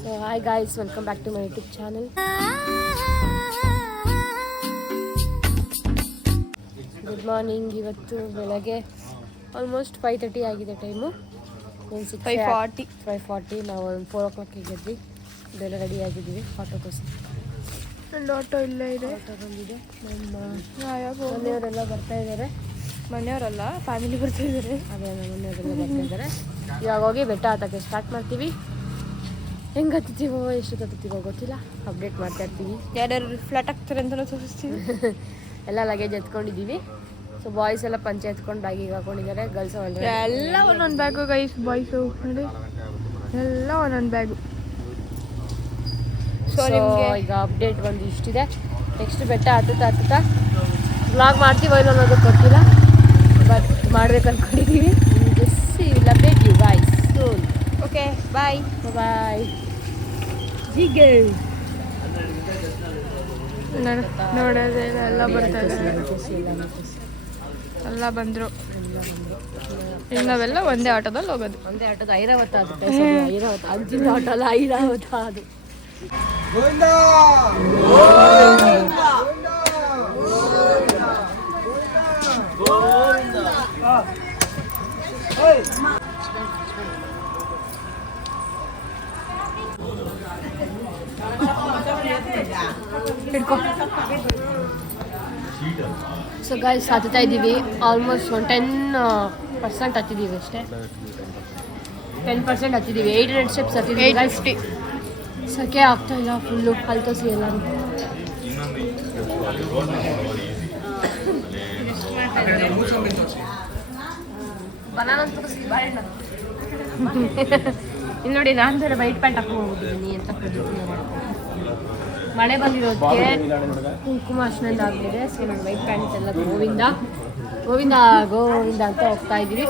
So hi guys, welcome back to my YouTube channel. Good morning. ಇವತ್ತು ಬೆಳಗ್ಗೆ almost 5:30 ಆಗಿದೆ time. 5:40 ನಾವು 4 o'clock ಎದ್ವಿ. ಇದೆಲ್ಲ ರೆಡಿ ಆಗಿದ್ದೀವಿ ಆಟೋಗೋಸ್ಕರ. ನನ್ನ ಆಟೋ ಇಲ್ಲ ಇದೆ. ಆಟೋ ಬಂದಿದೆ. ನಮ್ಮ ಮನೆಯವರೆಲ್ಲ ಬರ್ತಾ ಇದ್ದಾರೆ. ಮನೆಯವರಲ್ಲ, ಫ್ಯಾಮಿಲಿ ಬರ್ತಾ ಇದ್ದಾರೆ. ಅದೇ ನಮ್ಮ ಮನೆಯವರೆಲ್ಲ ಬರ್ತಾ ಇದ್ದಾರೆ. ಇವಾಗ ಹೋಗಿ ಬೆಟ್ಟ ಹತ್ತಕ್ಕೆ ಸ್ಟಾರ್ಟ್ ಮಾಡ್ತೀವಿ. ಹೆಂಗೆ ಹತ್ತೀವೋ ಎಷ್ಟು ಹತ್ತೀವೋ ಗೊತ್ತಿಲ್ಲ, ಅಪ್ಡೇಟ್ ಮಾಡ್ತಾ ಇರ್ತೀವಿ. ಯಾರ್ಯಾರು ಫ್ಲಾಟ್ ಆಗ್ತಾರೆ ಅಂತಲೂ ತೋರಿಸ್ತೀವಿ. ಎಲ್ಲ ಲಗೇಜ್ ಎತ್ಕೊಂಡಿದ್ದೀವಿ. ಸೊ ಬಾಯ್ಸ್ ಎಲ್ಲ ಪಂಚೆ ಎತ್ಕೊಂಡು ಬ್ಯಾಗಿಗೆ ಹಾಕೊಂಡಿದ್ದಾರೆ. ಗರ್ಲ್ಸ್ ಎಲ್ಲ ಒಂದೊಂದು ಬ್ಯಾಗು ಗೈಸ್. ಬಾಯ್ಸು ನೋಡಿ ಎಲ್ಲ ಒಂದೊಂದು ಬ್ಯಾಗು. ಸೊ ಈಗ ಅಪ್ಡೇಟ್ ಒಂದು ಇಷ್ಟಿದೆ. ನೆಕ್ಸ್ಟ್ ಬೆಟ್ಟ ಹತ್ತುತ್ತಾ ವ್ಲಾಗ್ ಮಾಡ್ತೀವೋ ಇಲ್ಲ ಅನ್ನೋದು ಗೊತ್ತಿಲ್ಲ, ಬಟ್ ಮಾಡ್ಬೇಕು ಅಂದ್ಕೊಂಡಿದ್ದೀವಿ. Will update you guys soon. Okay, bye bye. ನೋಡೋದೇ ಎಲ್ಲ ಬರ್ತಾ ಇದ್ದಾರೆ. ಎಲ್ಲ ಬಂದರು. ಈಗ ನಾವೆಲ್ಲ ಒಂದೇ ಆಟೋದಲ್ಲಿ ಹೋಗೋದು. ಒಂದೇ ಆಟೋದ ಐರಾವತ ಆಗುತ್ತೆ. ಐರಾವತ ಅಂಚಿನ ಆಟೋ ಅಲ್ಲ, ಐರಾವತ ಅದು. ಸೊ ಗಾಯ್ಸ್, ಹತ್ತುತ್ತಾ ಇದ್ದೀವಿ. ಆಲ್ಮೋಸ್ಟ್ ಒಂದು 10% ಹತ್ತಿದ್ದೀವಿ ಅಷ್ಟೇ. 10% ಹತ್ತಿದ್ದೀವಿ. 800 ಸ್ಟೆಪ್ಸ್ ಹತ್ತಿದ್ದೀವಿ. 850. ಸಕೆ ಆಗ್ತಾ ಇಲ್ಲ, ಫುಲ್ಲು ಕಲ್ತೋಸಿ ಎಲ್ಲ. ಇಲ್ಲಿ ನೋಡಿ, ನಾನು ಬೇರೆ ವೈಟ್ ಪ್ಯಾಂಟ್ ಹಾಕೊಂಡು ಹೋಗ್ಬಿಟ್ಟಿದ್ದೀನಿ ಅಂತ. ಮಳೆ ಬಂದಿರೋದಕ್ಕೆ ಕುಂಕುಮ ಅರ್ಶನ ಆಗ್ತಿದೆ. ಸೊ ನಾನು ವೈಟ್ ಪ್ಯಾಂಟ್ ಎಲ್ಲ ಗೋವಿಂದ ಗೋವಿಂದ ಗೋವಿಂದ ಅಂತ ಹೋಗ್ತಾ ಇದ್ದೀವಿ.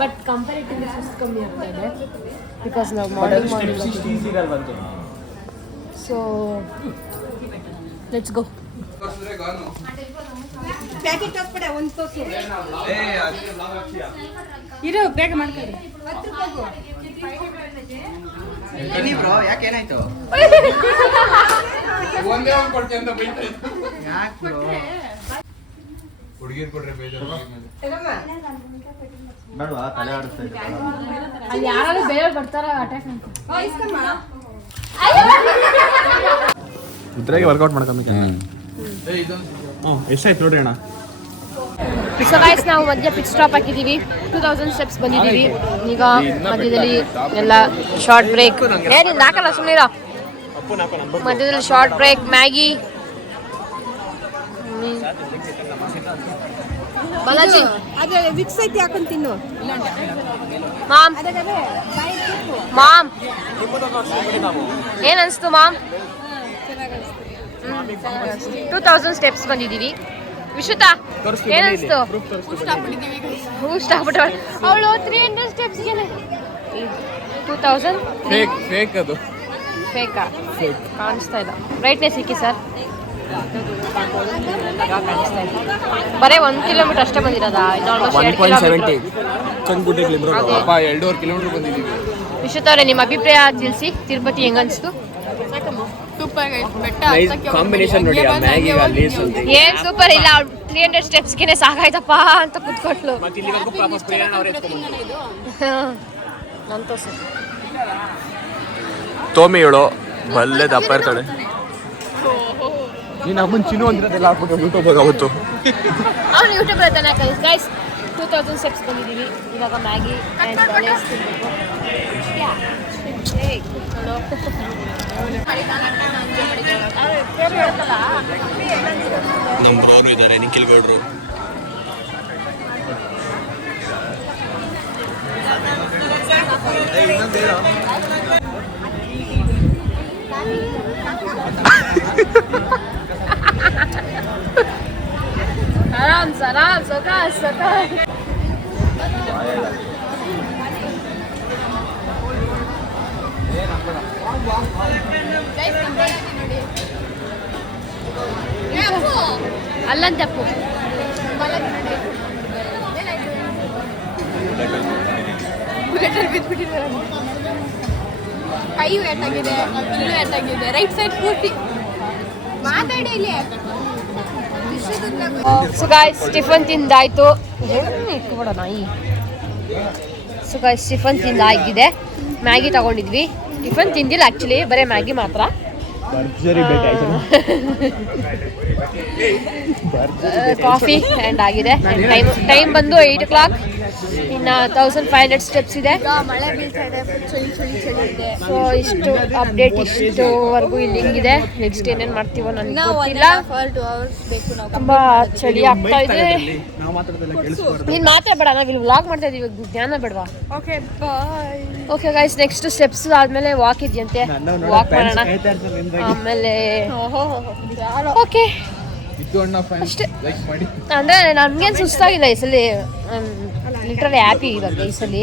ಬಟ್ ಕಂಪೇರಿಟಿವ್ಲಿ ಸುಸ್ತು ಕಮ್ಮಿ ಆಗ್ತಾ ಇದೆ, ಬಿಕಾಸ್ ನಾವು ಮಾರ್ನಿಂಗ್. So let's go. ಇರೋ ಬೇಗ ಮಾಡ್ಕೊಳ್ಳಿ. ಯಾಕೆ ಏನಾಯ್ತು? ಹುಡುಗಿರ್ ಕೊಡ್ರೆ ಬೇಜಾರು. ಬೇಡವಾ? ತಲೆ ಆಡಿಸ್ತಾ ಇದ್ದೆ. ಅಲ್ಲಿ ಯಾರಾದ್ರೂ ಬೇರೆ ಬರ್ತಾರ ಅಟ್ಯಾಕ್ ಅಂತ. ಉದ್ರಾಗಿ ವರ್ಕೌಟ್ ಮಾಡ್ಕೊಬೇಕು. ಎಷ್ಟಾಯ್ತು ನೋಡ್ರಿ ಅಣ್ಣ. ಸೊ ಗೈಸ್, ನಾವು ಮಧ್ಯ ಪಿಟ್ ಸ್ಟಾಪ್ ಹಾಕಿದ್ದೀವಿ. 2000 ಸ್ಟೆಪ್ಸ್ ಬಂದಿದ್ದೀವಿ. ಈಗ ಮಧ್ಯದಲ್ಲಿ ಎಲ್ಲ ಶಾರ್ಟ್ ಬ್ರೇಕ್. ಏನಿಲ್ಲ, ಹಾಕಲ್ಲ ಸುಮ್ಮನಿರ. ಮಧ್ಯದಲ್ಲಿ ಶಾರ್ಟ್ ಬ್ರೇಕ್, ಮ್ಯಾಗಿ, ಬಾಲಾಜಿ. ಅದೇ ವಿಕ್ಸ್ ಐತಿ, ಹಾಕೊಂಡು ತಿನ್ನು. ಮಾಮ್ ಮಾಮ್ ಏನ್ ಅನ್ಸ್ತು ಮಾಮ್? 2000 ಸ್ಟೆಪ್ಸ್ ಬಂದಿದ್ದೀವಿ. ವಿಶ್ರುತಾ ಏನ್ ಅನ್ಸ್ತು? ಅವಳು 300 ಸ್ಟೆಪ್ಸ್ಗೆ 2000. ಫೇಕ್ ಅದು. ಫೇಕಾ? ಕಾಣಿಸ್ತಾ ಇಲ್ಲ. ಬ್ರೈಟ್ನೆಸ್ ಇಕ್ಕಿ ಸರ್. ಕಾಣಿಸ್ತಾ ಇಲ್ಲ. ಬರೀ 1 ಕಿಲೋಮೀಟರ್ ಅಷ್ಟೇ ಬಂದಿರೋದಾ? ವಿಶ್ರುತಾ ಅವರೇ, ನಿಮ್ಮ ಅಭಿಪ್ರಾಯ ತಿಳಿಸಿ. ತಿರುಪತಿ ಹೆಂಗನ್ಸ್ತು? ಸೂಪರ್ ಬೆಟ್ಟ. ಕಾಂಬಿನೇಷನ್ ನೋಡಿ, ಏನ್ ಸೂಪರ್ ಇಲ್ಲ. 300 ಸ್ಟೆಪ್ಸ್ಗೆ ಸಾಕಾಯ್ತಪ್ಪ ಅಂತ ಕೂತ್ಕೊಟ್ಲು. ತೋಮಿಗಳು ಬಲ್ಲೆ ದಪ್ಪ ಇರ್ತಾಳೆ. ನೀನು ಅಮ್ಮನ ಚಿನ್ನು ಅಂದಿರೋದೆಲ್ಲ ಹಾಕ್ಬಿಟ್ಟು ಯೂಟ್ಯೂಬ್ ಅವತ್ತು. ಅವ್ನು ಯೂಟ್ಯೂಬ್ ತಾನೆ ಹಾಕೋದು. ಗೈಸ್, 2000 ಸ್ಟೆಪ್ಸ್ ಬಂದಿದ್ದೀವಿ. ಇವಾಗ ಮ್ಯಾಗಿ ಆ್ಯಂಡ್ ಬಾಳೆಸ್ ತಿನ್ಬೇಕು. ನಮ್ಮ ಬ್ರೋನು ಇದ್ದಾರೆ, ನಿಖಿಲ್ ಗೌಡ್ರು. ಆರಾಮ್ ಆರಾಮ್ ಸಕಾಸ್ ಸಕಾಸ್. ಅಲ್ಲಂತಪ್ಪು ಕೈ ವೇಟ್ ಆಗಿದೆ, ಇಲ್ಲೂ ವೇಟ್ ಆಗಿದೆ, ರೈಟ್ ಸೈಡ್ ಪೂರ್ತಿ ಮಾತಾಡಿ ಇಲ್ಲಿ. ಸೊ ಗಾಯ್ಸ್ ಟಿಫನ್ ತಿಂದಾಯ್ತು. ಸೊ ಗಾಯ್ಸ್ ಟಿಫನ್ ತಿಂದಾಗಿದೆ. ಮ್ಯಾಗಿ ತಗೊಂಡಿದ್ವಿ. ಟಿಫನ್ ತಿಂದಿಲ್ಲ ಆ್ಯಕ್ಚುಲಿ, ಬರೀ ಮ್ಯಾಗಿ ಮಾತ್ರ. ಕಾಫಿ ಆ್ಯಂಡ್ ಆಗಿದೆ. ಟೈಮ್ ಬಂದು 8 o'clock. ಇನ್ನು 1500 ಸ್ಟೆಪ್ಸ್ ಇದೆ. ಮಳೆ ಬೀಳ್ತಾ ಇದೆ, ಚಳಿ ಚಳಿ ಚಳಿ ಇದೆ. ಸೊ ಇಷ್ಟು ಅಪ್ಡೇಟ್, ಇಷ್ಟುವರೆಗೂ ಇಲ್ಲಿ ಹಿಂಗಿದೆ. ನೆಕ್ಸ್ಟ್ ಏನೇನು ಮಾಡ್ತೀವೋ ನನಗೆ ಗೊತ್ತಿಲ್ಲ. 2 hours ಬೇಕು ನಾವು. ತುಂಬಾ ಚಳಿ ಆಗ್ತಾ ಇದೆ. ನೀನು ಮಾತಾಡಬೇಡ, ನಾವಿಲ್ಲಿ ವ್ಲಾಗ್ ಮಾಡ್ತಾ ಇದೀವಿ. ಜ್ಞಾನ ಬೇಡವಾ? Okay bye. Okay guys, next steps ಆದ್ಮೇಲೆ ವಾಕ್ ಇದೆಯಂತೆ. ವಾಕ್ ಮಾಡೋಣ ಆಮೇಲೆ. ಓಕೆ ಅಷ್ಟೇ. ಅಂದ್ರೆ ನನ್ಗೇನು ಸುಸ್ತಾಗಿಲ್ಲ ಈ ಸಲ. ಲಿಟ್ರಲಿ ಹ್ಯಾಪಿ ಇವಾಗ ಈ ಸಲ.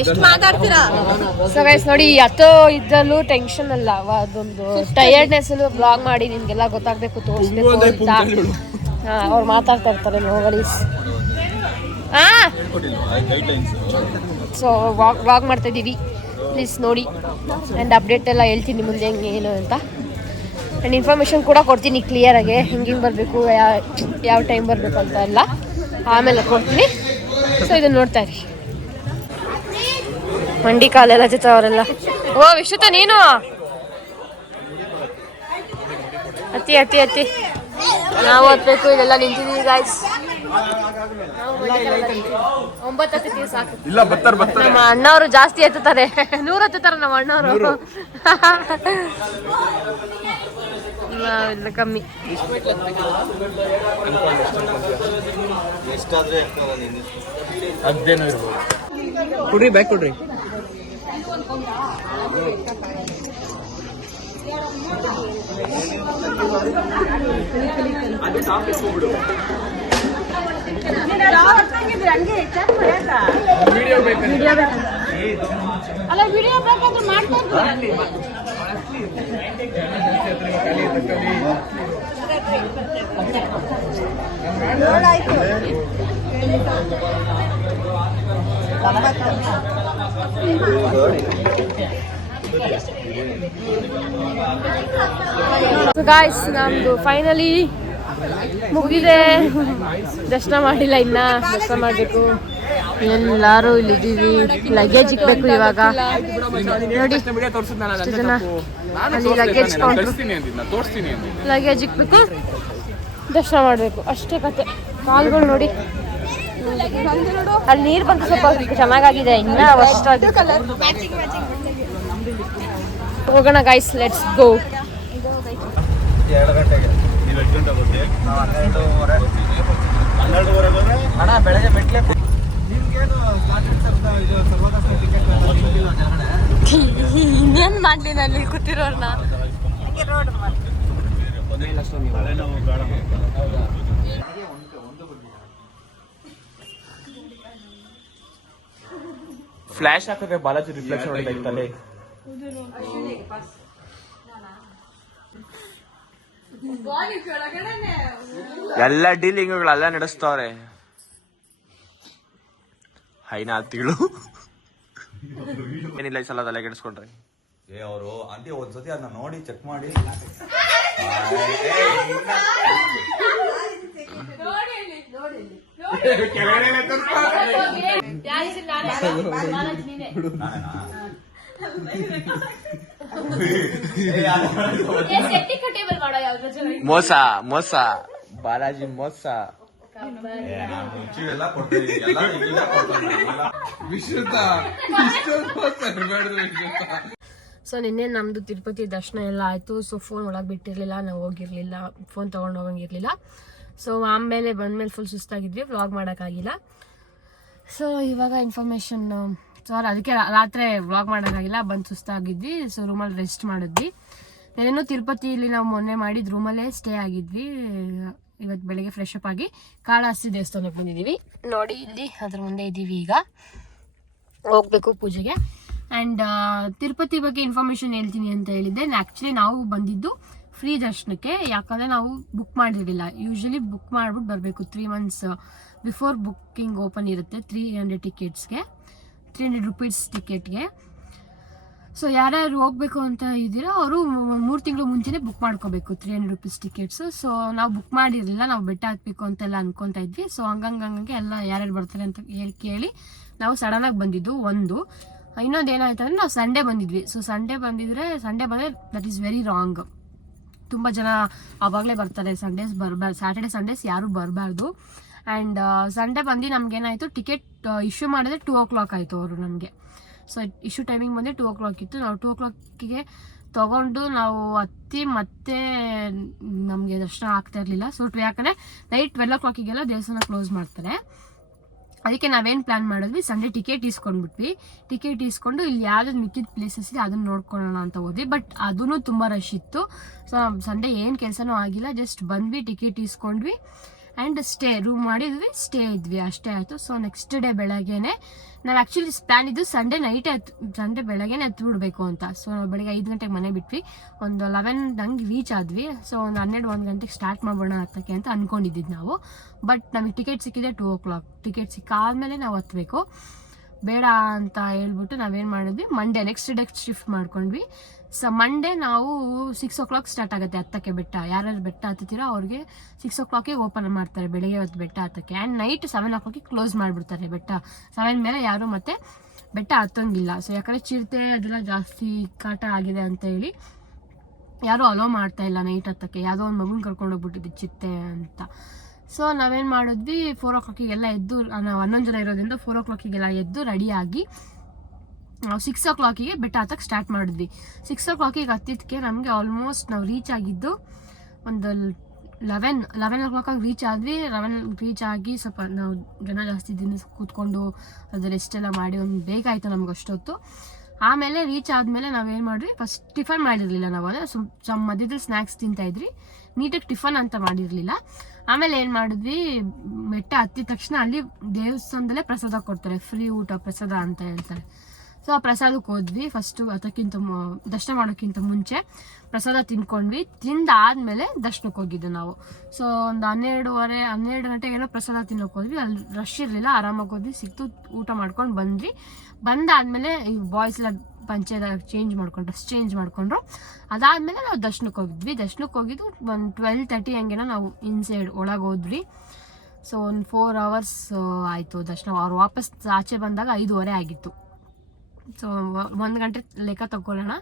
ಎಷ್ಟು ಮಾತಾಡ್ತೀರಾ? ಸೊ ಗೈಸ್ ನೋಡಿ, ಹತ್ತೋ ಇದ್ದಲ್ಲೂ ಟೆನ್ಷನ್ ಅಲ್ಲ, ಅದೊಂದು ಟಯರ್ಡ್ನೆಸ್ ಅಲ್ಲೂ ಬ್ಲಾಗ್ ಮಾಡಿ ನಿಮ್ಗೆಲ್ಲ ಗೊತ್ತಾಗ್ಬೇಕು, ತೋರಿಸ್ಬೇಕು ಅಂತ. ಅವ್ರು ಮಾತಾಡ್ತಾ ಇರ್ತಾರೆ ನೋವಲೀಸ್. ಸೊ ವಾಕ್ ಮಾಡ್ತಾ ಇದ್ದೀವಿ, ಪ್ಲೀಸ್ ನೋಡಿ. ಆ್ಯಂಡ್ ಅಪ್ಡೇಟ್ ಎಲ್ಲ ಹೇಳ್ತೀನಿ ಮುಂದೆ ಹೆಂಗೆ ಏನು ಅಂತ. ಆ್ಯಂಡ್ ಇನ್ಫಾರ್ಮೇಷನ್ ಕೂಡ ಕೊಡ್ತೀನಿ ಕ್ಲಿಯರಾಗಿ, ಹಿಂಗೆ ಬರಬೇಕು, ಯಾವ ಟೈಮ್ ಬರಬೇಕು ಅಂತ ಎಲ್ಲ ಆಮೇಲೆ ಕೊಡ್ತೀನಿ. ಸೊ ಇದನ್ನು ನೋಡ್ತಾ ಇರಿ. ಮಂಡಿ ಕಾಲೆಲ್ಲ ಜೊತೆ ಅವರೆಲ್ಲ. ಓ ವಿಶ್ವತ ನೀನು ಹತ್ತಿ ಹತ್ತಿ ಹತ್ತಿ. ನಾವು ಹತ್ಬೇಕು, ಇಲ್ಲೆಲ್ಲ ನಿಂತಿದ್ದೀವಿ ಗಾಯ್ಸ್. 9 ಹತ್ತಿ ಸಾಕು. ಇಲ್ಲ ಬರ್ತಾರೆ ನಮ್ಮ ಅಣ್ಣವರು ಜಾಸ್ತಿ ಎತ್ತುತ್ತಾರೆ, 100 ಹತ್ತುತ್ತಾರೆ ನಮ್ಮ ಅಣ್ಣವರು. ನಾವಿಲ್ಲ ಕಮ್ಮಿ. ಕೊಡ್ರಿ ಬ್ಯಾಗ್ ಕೊಡ್ರಿ. ಅಲ್ಲ ವಿಡಿಯೋ ಬೇಕಾದ್ರೆ ಮಾಡ್ತಾ ಗಾಯ್ಸ್, ನಮ್ದು ಫೈನಲಿ ಮುಗಿದಿದೆ. ದರ್ಶನ ಮಾಡಿಲ್ಲ, ಇನ್ನ ದರ್ಶನ ಮಾಡಬೇಕು. ಎಲ್ಲರೂ ಇಲ್ಲಿದ್ದೀವಿ. ಲಗೇಜ್ ಇಕ್ಬೇಕು ಇವಾಗ. ನೋಡಿ ಎಷ್ಟು ಜನ ಅಲ್ಲಿ ಲಗೇಜ್ ಕೌಂಟ್ರು. ಲಗೇಜ್ ಇಕ್ಬೇಕು, ದರ್ಶನ ಮಾಡಬೇಕು, ಅಷ್ಟೇ ಕತೆ. ಕಾಲ್ಗಳು ನೋಡಿ, ಅಲ್ಲಿ ನೀರು ಬಂದು ಸ್ವಲ್ಪ ಚೆನ್ನಾಗಾಗಿದೆ. ಇನ್ನ ವರ್ಷ ಹೋಗೋಣ ಗಾಯ್ಸ್, ಲೆಟ್ಸ್ ಗೋ. 2 ಗಂಟೆಗೆ ನೀವು 8 ಗಂಟೆ ಹೋಗಿ ನಾವು 12:30 ಹೋದ್ರೆ ಅಣ್ಣ ಬೆಳಗ್ಗೆ ಮೆಟ್ಲೆ ನಿಮ್ಗೇನು ಇನ್ನೇನು ಮಾಡಲಿ ನಾನು ಇಲ್ಲಿ ಕೂತಿರೋರ್ನ. ಫ್ಲಾಶ್ ಹಾಕಿದ್ರೆ ಬಾಲಾಜಿ ರಿಫ್ಲೆಕ್ಷನ್ ಹೊಡಿತೈತಲ್ಲ. ಎಲ್ಲ ಡೀಲಿಂಗ್ಗಳೆಲ್ಲ ನಡೆಸ್ತವ್ರೆ. ಹೈನಾತಿಗಳು ಏನಿಲ್ಲ ಈ ಸಲ ತಲೆ ಕೆಡಿಸ್ಕೊಂಡ್ರೆ. ಅವರು ಅಂತೆ ಒಂದ್ಸತಿ ಅದನ್ನ ನೋಡಿ ಚೆಕ್ ಮಾಡಿ. ಮೋಸ ಮೋಸ ಬಾಲಾಜಿ ಮೋಸ. ಸೊ ನಿನ್ನೆ ನಮ್ದು ತಿರುಪತಿ ದರ್ಶನ ಎಲ್ಲ ಆಯ್ತು. ಸೊ ಫೋನ್ ಒಳಗೆ ಬಿಟ್ಟಿರ್ಲಿಲ್ಲ, ನಾವು ಹೋಗಿರ್ಲಿಲ್ಲ, ಫೋನ್ ತಗೊಂಡು ಹೋಗಂಗಿರ್ಲಿಲ್ಲ. ಸೊ ಆಮೇಲೆ ಬಂದ್ಮೇಲೆ ಫುಲ್ ಸುಸ್ತಾಗಿದ್ವಿ, ವ್ಲಾಗ್ ಮಾಡೋಕ್ಕಾಗಿಲ್ಲ. ಸೊ ಇವಾಗ ಇನ್ಫಾರ್ಮೇಶನ್, ಅದಕ್ಕೆ ರಾತ್ರಿ ವ್ಲಾಗ್ ಮಾಡೋಕ್ಕಾಗಿಲ್ಲ, ಬಂದು ಸುಸ್ತಾಗಿದ್ವಿ. ಸೊ ರೂಮಲ್ಲಿ ರೆಸ್ಟ್ ಮಾಡಿದ್ವಿ. ಏನೇನೋ ತಿರುಪತಿಯಲ್ಲಿ ನಾವು ಮೊನ್ನೆ ಮಾಡಿದ ರೂಮಲ್ಲೇ ಸ್ಟೇ ಆಗಿದ್ವಿ. ಇವತ್ತು ಬೆಳಗ್ಗೆ ಫ್ರೆಶ್ ಅಪ್ ಆಗಿ ಕಾಳಹಸ್ತಿ ದೇವಸ್ಥಾನಕ್ಕೆ ಬಂದಿದ್ದೀವಿ. ನೋಡಿ ಇಲ್ಲಿ ಅದ್ರ ಮುಂದೆ ಇದ್ದೀವಿ, ಈಗ ಹೋಗ್ಬೇಕು ಪೂಜೆಗೆ. ಆ್ಯಂಡ್ ತಿರುಪತಿ ಬಗ್ಗೆ ಇನ್ಫಾರ್ಮೇಷನ್ ಹೇಳ್ತೀನಿ ಅಂತ ಹೇಳಿದ್ದೆ. ಆ್ಯಕ್ಚುಲಿ ನಾವು ಬಂದಿದ್ದು ಫ್ರೀ ದರ್ಶನಕ್ಕೆ, ಯಾಕಂದರೆ ನಾವು ಬುಕ್ ಮಾಡಿರಲಿಲ್ಲ. ಯೂಶ್ವಲಿ ಬುಕ್ ಮಾಡಿಬಿಟ್ಟು ಬರಬೇಕು. 3 months ಬಿಫೋರ್ ಬುಕ್ಕಿಂಗ್ ಓಪನ್ ಇರುತ್ತೆ. 300 ಟಿಕೆಟ್ಸ್ಗೆ 300 rupees ಟಿಕೆಟ್ಗೆ. ಸೊ ಯಾರ್ಯಾರು ಹೋಗ್ಬೇಕು ಅಂತ ಇದ್ದೀರಾ ಅವರು 3 ತಿಂಗಳು ಮುಂಚೆನೇ ಬುಕ್ ಮಾಡ್ಕೋಬೇಕು 300 rupees ಟಿಕೆಟ್ಸು. ಸೊ ನಾವು ಬುಕ್ ಮಾಡಿರಲಿಲ್ಲ, ನಾವು ಬೆಟ್ಟ ಹತ್ಬೇಕು ಅಂತೆಲ್ಲ ಅನ್ಕೊತಾ ಇದ್ವಿ. ಸೊ ಹಂಗಂಗೆ ಎಲ್ಲ ಯಾರ್ಯಾರು ಬರ್ತಾರೆ ಅಂತ ಕೇಳಿ ನಾವು ಸಡನ್ನಾಗಿ ಬಂದಿದ್ದು. ಇನ್ನೊಂದು ಏನಾಯ್ತು ಅಂದರೆ ನಾವು ಸಂಡೇ ಬಂದಿದ್ವಿ. ಸೊ ಸಂಡೇ ಬಂದರೆ ದಟ್ ಈಸ್ ವೆರಿ ರಾಂಗ್. ತುಂಬ ಜನ ಆವಾಗಲೇ ಬರ್ತಾರೆ, ಸ್ಯಾಟರ್ಡೆ ಸಂಡೇಸ್ ಯಾರೂ ಬರಬಾರ್ದು. ಆ್ಯಂಡ್ ಸಂಡೇ ಬಂದು ನಮಗೇನಾಯಿತು, ಟಿಕೆಟ್ ಇಶ್ಯೂ ಮಾಡಿದ್ರೆ 2 o'clock ಆಯಿತು ಅವರು ನಮಗೆ. ಸೊ ಇಶ್ಯೂ ಟೈಮಿಂಗ್ ಬಂದು 2 o'clock ಇತ್ತು. ನಾವು 2 o'clockಗೆ ತೊಗೊಂಡು ನಾವು ಹತ್ತಿ ಮತ್ತೆ ನಮಗೆ ದರ್ಶನ ಆಗ್ತಾ ಇರಲಿಲ್ಲ. ಸೊ ಯಾಕಂದರೆ ನೈಟ್ 12 o'clockಗೆಲ್ಲ ದೇವಸ್ಥಾನ ಕ್ಲೋಸ್ ಮಾಡ್ತಾರೆ. ಅದಕ್ಕೆ ನಾವೇನು ಪ್ಲ್ಯಾನ್ ಮಾಡಿದ್ವಿ, ಸಂಡೇ ಟಿಕೆಟ್ ಇಸ್ಕೊಂಡ್ಬಿಟ್ವಿ. ಟಿಕೆಟ್ ಇಸ್ಕೊಂಡು ಇಲ್ಲಿ ಯಾವ್ದಾದ್ರು ಮಿಕ್ಕಿದ ಪ್ಲೇಸಸ್ ಇದೆ ಅದನ್ನು ನೋಡ್ಕೊಳ್ಳೋಣ ಅಂತ ಹೋದ್ವಿ. ಬಟ್ ಅದೂ ತುಂಬ ರಶ್ ಇತ್ತು. ಸೊ ಸಂಡೇ ಏನು ಕೆಲಸನೂ ಆಗಿಲ್ಲ, ಜಸ್ಟ್ ಬಂದ್ವಿ, ಟಿಕೆಟ್ ಇಸ್ಕೊಂಡ್ವಿ ಆ್ಯಂಡ್ ರೂಮ್ ಮಾಡಿದ್ವಿ, ಸ್ಟೇ ಇದ್ವಿ, ಅಷ್ಟೇ ಆಯಿತು. ಸೊ ನೆಕ್ಸ್ಟ್ ಡೇ ಬೆಳಗ್ಗೆನೆ ನಾವು ಆ್ಯಕ್ಚುಲಿ ಪ್ಲ್ಯಾನ್ ಇದ್ದು ಸಂಡೇ ಬೆಳಗ್ಗೆನೆ ಬಿಡಬೇಕು ಅಂತ. ಸೊ ನಾವು ಬೆಳಗ್ಗೆ 5 ಗಂಟೆಗೆ ಮನೆ ಬಿಟ್ವಿ, ಒಂದು 11 ಹಂಗೆ ರೀಚ್ ಆದ್ವಿ. ಸೊ ಒಂದು 1 ಗಂಟೆಗೆ ಸ್ಟಾರ್ಟ್ ಮಾಡೋಣ ಹತ್ತಕ್ಕೆ ಅಂತ ಅಂದ್ಕೊಂಡಿದ್ದು ನಾವು. ಬಟ್ ನಮಗೆ ಟಿಕೆಟ್ ಸಿಕ್ಕಿದೆ 2 o'clock. ಟಿಕೆಟ್ ಸಿಕ್ಕಾದ್ಮೇಲೆ ನಾವು ಹತ್ತಬೇಕು, ಬೇಡ ಅಂತ ಹೇಳ್ಬಿಟ್ಟು ನಾವೇನು ಮಾಡಿದ್ವಿ, ಮಂಡೇ ನೆಕ್ಸ್ಟ್ ಡೇ ಶಿಫ್ಟ್ ಮಾಡ್ಕೊಂಡ್ವಿ. ಸೊ ಮಂಡೇ ನಾವು 6 o'clock ಸ್ಟಾರ್ಟ್ ಆಗುತ್ತೆ ಹತ್ತಕ್ಕೆ ಬೆಟ್ಟ. ಯಾರ್ಯಾರು ಬೆಟ್ಟ ಹತ್ತೀರೋ ಅವ್ರಿಗೆ 6 o'clockಗೆ ಓಪನ್ ಮಾಡ್ತಾರೆ ಬೆಳಗ್ಗೆ ಹೊತ್ತು ಬೆಟ್ಟ ಹತ್ತಕ್ಕೆ. ಆ್ಯಂಡ್ ನೈಟ್ 7 o'clockಗೆ ಕ್ಲೋಸ್ ಮಾಡಿಬಿಡ್ತಾರೆ ಬೆಟ್ಟ. 7 ಮೇಲೆ ಯಾರು ಮತ್ತೆ ಬೆಟ್ಟ ಹತ್ತೋಂಗಿಲ್ಲ. ಸೊ ಯಾಕಂದರೆ ಚಿರತೆ ಅದೆಲ್ಲ ಜಾಸ್ತಿ ಕಾಟ ಆಗಿದೆ ಅಂತ ಹೇಳಿ ಯಾರೂ ಅಲೋ ಮಾಡ್ತಾ ಇಲ್ಲ ನೈಟ್ ಹತ್ತಕ್ಕೆ. ಯಾವುದೋ ಒಂದು ಮಗುನ ಕರ್ಕೊಂಡೋಗ್ಬಿಟ್ಟಿದ್ದು ಚಿರತೆ ಅಂತ. ಸೊ ನಾವೇನು ಮಾಡಿದ್ವಿ, 4 o'clockಗೆಲ್ಲ ಎದ್ದು, ನಾವು 11 ಜನ ಇರೋದ್ರಿಂದ 4 o'clockಗೆಲ್ಲ ಎದ್ದು ರೆಡಿಯಾಗಿ ನಾವು 6 o'clockಗೆ ಬೆಟ್ಟ ಹತ್ತಕ್ಕೆ ಸ್ಟಾರ್ಟ್ ಮಾಡಿದ್ವಿ. 6 o'clockಗೆ ಹತ್ತಿದ್ದಕ್ಕೆ ನಮಗೆ ಆಲ್ಮೋಸ್ಟ್ ನಾವು ರೀಚ್ ಆಗಿದ್ದು ಒಂದು 11 o'clock ರೀಚ್ ಆದ್ವಿ. 11 ರೀಚ್ ಆಗಿ ಸ್ವಲ್ಪ ನಾವು ಜನ ಜಾಸ್ತಿ ದಿನ ಕೂತ್ಕೊಂಡು ಅದು ರೆಸ್ಟ್ ಎಲ್ಲ ಮಾಡಿ ಒಂದು ಬೇಕಾಯಿತು ನಮ್ಗೆ ಅಷ್ಟೊತ್ತು. ಆಮೇಲೆ ರೀಚ್ ಆದಮೇಲೆ ನಾವೇನು ಮಾಡಿದ್ವಿ, ಫಸ್ಟ್ ಟಿಫನ್ ಮಾಡಿರಲಿಲ್ಲ ನಾವು, ಅಂದರೆ ಮಧ್ಯದಲ್ಲಿ ಸ್ನ್ಯಾಕ್ಸ್ ತಿಂತಾಯಿದ್ರಿ, ನೀಟಾಗಿ ಟಿಫನ್ ಅಂತ ಮಾಡಿರಲಿಲ್ಲ. ಆಮೇಲೆ ಏನು ಮಾಡಿದ್ವಿ, ಬೆಟ್ಟ ಹತ್ತಿದ ತಕ್ಷಣ ಅಲ್ಲಿ ದೇವಸ್ಥಾನದಲ್ಲೇ ಪ್ರಸಾದ ಕೊಡ್ತಾರೆ, ಫ್ರೀ ಊಟ ಪ್ರಸಾದ ಅಂತ ಹೇಳ್ತಾರೆ. ಸೊ ಆ ಪ್ರಸಾದಕ್ಕೆ ಹೋದ್ವಿ. ಫಸ್ಟು ಅದಕ್ಕಿಂತ ದರ್ಶನ ಮಾಡೋಕ್ಕಿಂತ ಮುಂಚೆ ಪ್ರಸಾದ ತಿನ್ಕೊಂಡ್ವಿ. ತಿಂದಾದ್ಮೇಲೆ ದರ್ಶನಕ್ಕೆ ಹೋಗಿದ್ದು ನಾವು. ಸೊ ಒಂದು 12 ಗಂಟೆಗೆಲ್ಲ ಪ್ರಸಾದ ತಿನ್ನೋಕೆ ಹೋದ್ವಿ. ಅಲ್ಲಿ ರಶ್ ಇರಲಿಲ್ಲ, ಆರಾಮಾಗಿ ಹೋದ್ವಿ, ಸಿಕ್ತು, ಊಟ ಮಾಡ್ಕೊಂಡು ಬಂದ್ವಿ. ಬಂದಾದಮೇಲೆ ಈ ಬಾಯ್ಸ್ ಎಲ್ಲ ಡ್ರೆಸ್ ಚೇಂಜ್ ಮಾಡಿಕೊಂಡ್ರು. ಅದಾದಮೇಲೆ ನಾವು ದರ್ಶನಕ್ಕೆ ಹೋಗಿದ್ವಿ. ದರ್ಶನಕ್ಕೆ ಹೋಗಿದ್ದು ಒಂದು 12:30 ಹಂಗೆನ ನಾವು ಇನ್ಸೈಡ್ ಒಳಗೆ ಹೋದ್ವಿ. ಸೊ ಒಂದು 4 hours ಆಯಿತು ದರ್ಶನ. ಅವ್ರು ವಾಪಸ್ ಆಚೆ ಬಂದಾಗ 5:30 ಆಗಿತ್ತು. ಸೊ 1 ಗಂಟೆ ಲೆಕ್ಕ ತಗೊಳ್ಳೋಣ,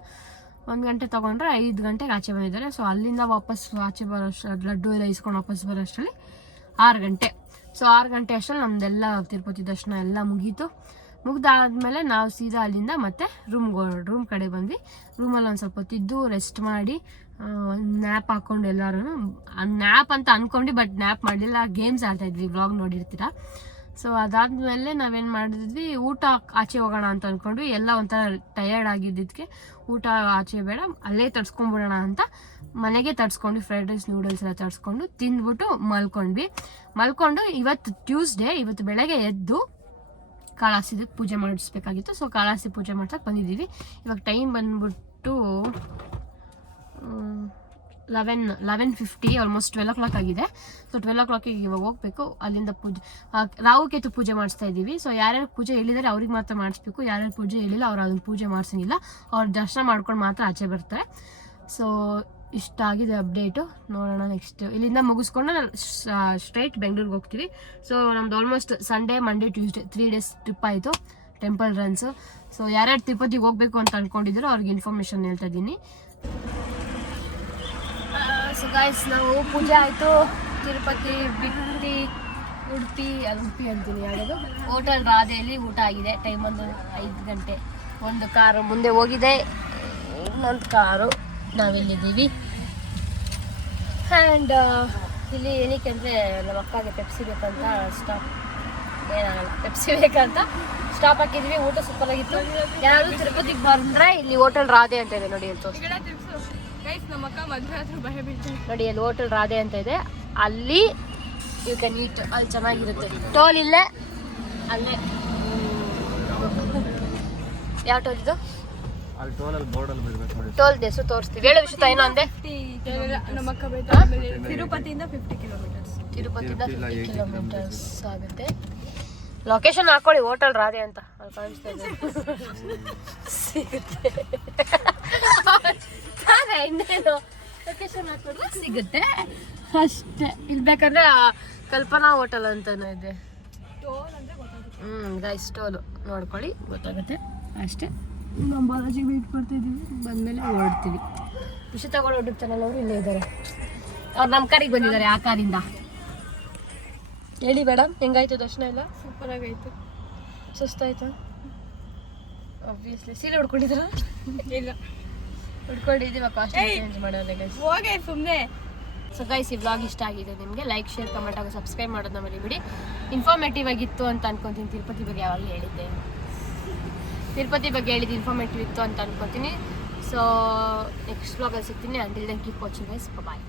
1 ಗಂಟೆ ತೊಗೊಂಡ್ರೆ 5 ಗಂಟೆಗೆ ಆಚೆ ಬಂದಿದ್ದಾರೆ. ಸೊ ಅಲ್ಲಿಂದ ವಾಪಸ್ ಆಚೆ ಬರೋಷ್ಟು ಲಡ್ಡು ಎಲ್ಲ ಇಸ್ಕೊಂಡು ವಾಪಸ್ ಬರೋಷ್ಟರಲ್ಲಿ 6 ಗಂಟೆ. ಸೊ 6 ಗಂಟೆ ಅಷ್ಟರಲ್ಲಿ ನಮ್ಮದೆಲ್ಲ ತಿರುಪತಿ ದರ್ಶನ ಎಲ್ಲ ಮುಗಿದಾದ್ಮೇಲೆ ನಾವು ಸೀದಾ ಅಲ್ಲಿಂದ ಮತ್ತೆ ರೂಮ್ ಕಡೆ ಬಂದ್ವಿ. ರೂಮಲ್ಲಿ ಒಂದು ಸ್ವಲ್ಪ ಹೊತ್ತಿದ್ದು ರೆಸ್ಟ್ ಮಾಡಿ ನ್ಯಾಪ್ ಹಾಕ್ಕೊಂಡು ಎಲ್ಲರೂ ನ್ಯಾಪ್ ಅಂತ ಅಂದ್ಕೊಂಡು, ಬಟ್ ನ್ಯಾಪ್ ಮಾಡಲಿಲ್ಲ, ಗೇಮ್ಸ್ ಆಡ್ತಾಯಿದ್ವಿ, ವ್ಲಾಗ್ ನೋಡಿರ್ತೀರ. ಸೊ ಅದಾದ್ಮೇಲೆ ನಾವೇನು ಮಾಡಿದ್ವಿ, ಊಟ ಆಚೆ ಹೋಗೋಣ ಅಂತ ಅಂದ್ಕೊಂಡ್ವಿ. ಎಲ್ಲ ಒಂಥರ ಟಯರ್ಡ್ ಆಗಿದ್ದಕ್ಕೆ ಊಟ ಆಚೆ ಬೇಡ, ಅಲ್ಲೇ ತಡ್ಸ್ಕೊಂಡ್ಬಿಡೋಣ ಅಂತ ಮನೆಗೆ ತಡ್ಸ್ಕೊಂಡು ಫ್ರೈಡ್ ರೈಸ್ ನೂಡಲ್ಸ್ ಎಲ್ಲ ತಡ್ಸ್ಕೊಂಡು ತಿಂದ್ಬಿಟ್ಟು ಮಲ್ಕೊಂಡು ಇವತ್ತು ಟ್ಯೂಸ್ಡೇ, ಇವತ್ತು ಬೆಳಗ್ಗೆ ಎದ್ದು ಕಾಳಾಸ್ತಿಗೆ ಪೂಜೆ ಮಾಡಿಸ್ಬೇಕಾಗಿತ್ತು. ಸೊ ಕಾಳಾಸ್ತಿ ಪೂಜೆ ಮಾಡ್ಸಕ್ಕೆ ಬಂದಿದ್ದೀವಿ. ಇವಾಗ ಟೈಮ್ ಬಂದ್ಬಿಟ್ಟು 11:50, ಆಲ್ಮೋಸ್ಟ್ 12 o'clock ಆಗಿದೆ. ಸೊ 12 o'clockಗೆ ಇವಾಗ ಹೋಗ್ಬೇಕು. ಅಲ್ಲಿಂದ ರಾಹುಕೇತು ಪೂಜೆ ಮಾಡಿಸ್ತಾ ಇದ್ದೀವಿ. ಸೊ ಯಾರ್ಯಾರು ಪೂಜೆ ಹೇಳಿದರೆ ಅವ್ರಿಗೆ ಮಾತ್ರ ಮಾಡಿಸ್ಬೇಕು, ಯಾರ್ಯಾರು ಪೂಜೆ ಹೇಳಿಲ್ಲ ಅವ್ರು ಅದನ್ನು ಪೂಜೆ ಮಾಡಿಸಂಗಿಲ್ಲ, ಅವ್ರು ದರ್ಶನ ಮಾಡ್ಕೊಂಡು ಮಾತ್ರ ಆಚೆ ಬರ್ತಾರೆ. ಸೊ ಇಷ್ಟ ಆಗಿದೆ ಅಪ್ಡೇಟು. ನೋಡೋಣ ನೆಕ್ಸ್ಟ್ ಇಲ್ಲಿಂದ ಮುಗಿಸ್ಕೊಂಡು ಸ್ಟ್ರೈಟ್ ಬೆಂಗಳೂರಿಗೆ ಹೋಗ್ತೀವಿ. ಸೊ ನಮ್ದು almost Sunday Monday Tuesday 3 days trip ಆಯಿತು, ಟೆಂಪಲ್ ರನ್ಸು. ಸೊ ಯಾರ್ಯಾರು ತಿರುಪತಿಗೆ ಹೋಗ್ಬೇಕು ಅಂತ ಅಂದ್ಕೊಂಡಿದ್ರು ಅವ್ರಿಗೆ ಇನ್ಫಾರ್ಮೇಷನ್ ಹೇಳ್ತಾ ಇದ್ದೀನಿ. ಸೊ ಗಾಯ್ಸ್, ನಾವು ಪೂಜೆ ಆಯಿತು, ತಿರುಪತಿ ಬಿಟ್ಟು ಉಡುಪಿ ಅಂತೀನಿ ಯಾವುದು ಹೋಟೆಲ್ ರಾಧೆಯಲ್ಲಿ ಊಟ ಆಗಿದೆ. ಟೈಮ್ ಒಂದು 5 ಗಂಟೆ. ಒಂದು ಕಾರು ಮುಂದೆ ಹೋಗಿದೆ, ಇನ್ನೊಂದು ಕಾರು ನಾವಿಲ್ಲಿದ್ದೀವಿ. ಆ್ಯಂಡ್ ಇಲ್ಲಿ ಏನಕ್ಕೆ ಅಂದರೆ ನಮ್ಮ ಅಕ್ಕಗೆ ಪೆಪ್ಸಿ ಬೇಕಂತ ಪೆಪ್ಸಿ ಬೇಕಂತ ಸ್ಟಾಪ್ ಹಾಕಿದ್ವಿ. ಊಟ ಸೂಪರಾಗಿತ್ತು. ಯಾರು ತಿರುಪತಿಗೆ ಬಂದರೆ ಇಲ್ಲಿ ಹೋಟೆಲ್ ರಾಧೆ ಅಂತ ಇದೆ ನೋಡಿ, ಅಂತ ನೋಡಿ, ಅಲ್ಲಿ ಹೋಟೆಲ್ ರಾಧೆ ಅಂತ ಇದೆ, ಅಲ್ಲಿ ಯು ಕ್ಯಾನ್ ಈಟ್. ಅಲ್ಲಿ ಚೆನ್ನಾಗಿರುತ್ತೆ. ಟೋಲ್ ಇಲ್ಲೇ, ಅಲ್ಲೇ. ಯಾವ ಟೋಲ್ ಇದು? ಟೋಲ್ ದೇಸು ತೋರಿಸ್ತೀವಿ. ಹೇಳೋ ವಿಷಯ ಏನೋ ಅಂದೆ. ತಿರುಪತಿಯಿಂದ 50 ಕಿಲೋಮೀಟರ್ಸ್ ಆಗುತ್ತೆ. ಲೊಕೇಶನ್ ಹಾಕೊಳ್ಳಿ, ಹೋಟೆಲ್ ರಾಧೆ ಅಂತ ಅಲ್ಲಿ ಕಾಣಿಸ್ತಾ ಇದೆ. ಸಿಗುತ್ತೆ ಇನ್ನೇನು, ಲೊಕೇಶನ್ ಹಾಕೊಂಡ್ರೆ ಸಿಗುತ್ತೆ ಅಷ್ಟೇ. ಇಲ್ಲಿ ಬೇಕಾದ್ರೆ ಕಲ್ಪನಾ ಹೋಟೆಲ್ ಅಂತಾನು ಇದೆ. ಗೈಸ್ ಟೋಲು ನೋಡ್ಕೊಳ್ಳಿ, ಗೊತ್ತಾಗುತ್ತೆ ಅಷ್ಟೇ. ನಮ್ಮ ಬಾಲಾಜಿಗೆ ವೆಯ್ಟ್ ಮಾಡ್ತಾ ಇದ್ದೀವಿ, ಬಂದಮೇಲೆ ಹೊರಡ್ತೀವಿ. ವಿಷಯ ತಗೊಳ್ಳೋ ಯೂಟ್ಯೂಬ್ ಚಾನಲ್ ಅವರು ಇಲ್ಲೇ ಇದ್ದಾರೆ. ಅವ್ರು ನಮ್ಮ ಕಾರಿಗೆ ಬಂದಿದ್ದಾರೆ, ಆ ಕಾರಿಂದ. ಹೇಳಿ ಮೇಡಮ್, ಹೆಂಗಾಯ್ತು ದರ್ಶನ ಎಲ್ಲ? ಸೂಪರ್ ಆಗೈತು. ಸುಸ್ತಾಯ್ತಾ? ಆಬ್ವಿಯಸ್ಲಿ ಸೀರೆ ಉಡ್ಕೊಂಡಿದ್ರ? ಇಲ್ಲ, ಉಡ್ಕೊಂಡಿದ್ದೀವ, ಕಾಸ್ಟ್ಯೂಮ್ ಚೇಂಜ್ ಮಾಡೋದೇ ಗೈಸ್. ಹೋಗೆ ಸುಮ್ಮನೆ. ಸೊ ಗೈಸ್, ಈ ವ್ಲಾಗ್ ಇಷ್ಟ ಆಗಿದೆ ನಿಮಗೆ, ಲೈಕ್ ಶೇರ್ ಕಮೆಂಟ್ ಹಾಗೂ ಸಬ್ಸ್ಕ್ರೈಬ್ ಮಾಡೋದನ್ನ ಮರಿಬೇಡಿ. ಇನ್ಫಾರ್ಮೇಟಿವ್ ಆಗಿತ್ತು ಅಂತ ಅನ್ಕೊತೀನಿ. ತಿರುಪತಿ ಬಗ್ಗೆ ಯಾವಾಗಲೂ ಹೇಳಿದ್ದೆ, ತಿರುಪತಿ ಬಗ್ಗೆ ಹೇಳಿದ್ದು ಇನ್ಫಾರ್ಮೇಟಿವ್ ಇತ್ತು ಅಂತ ಅನ್ಕೊತೀನಿ. ಸೊ ನೆಕ್ಸ್ಟ್ ವ್ಲಾಗಲ್ಲಿ ಸಿಗ್ತೀನಿ. Until then keep watching guys, ಬಾಯ್.